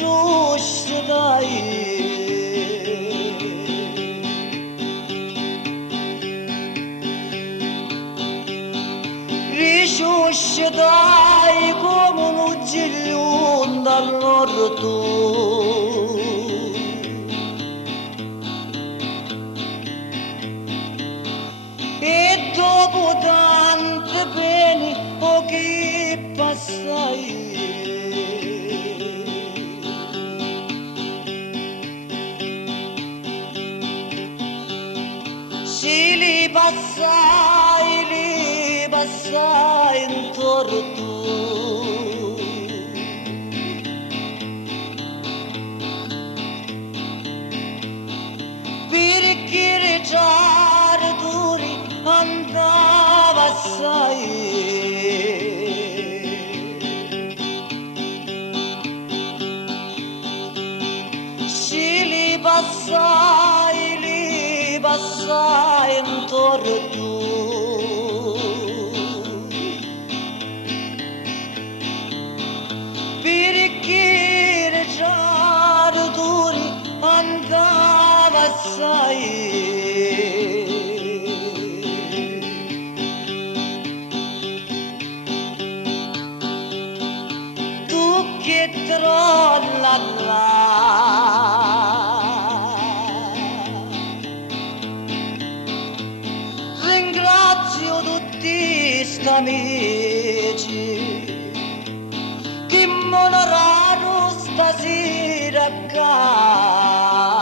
giusto dai. Riusci dai come un uccello dall'orto. E dopo tante pene o che passai si li passai in torto. Perché reggiare duri andava assai. Si li passai in torto. Perché reggiare duri andava assai. Tu che trolla là, ringrazio tutti sti amici che m'onorarono stasera qua.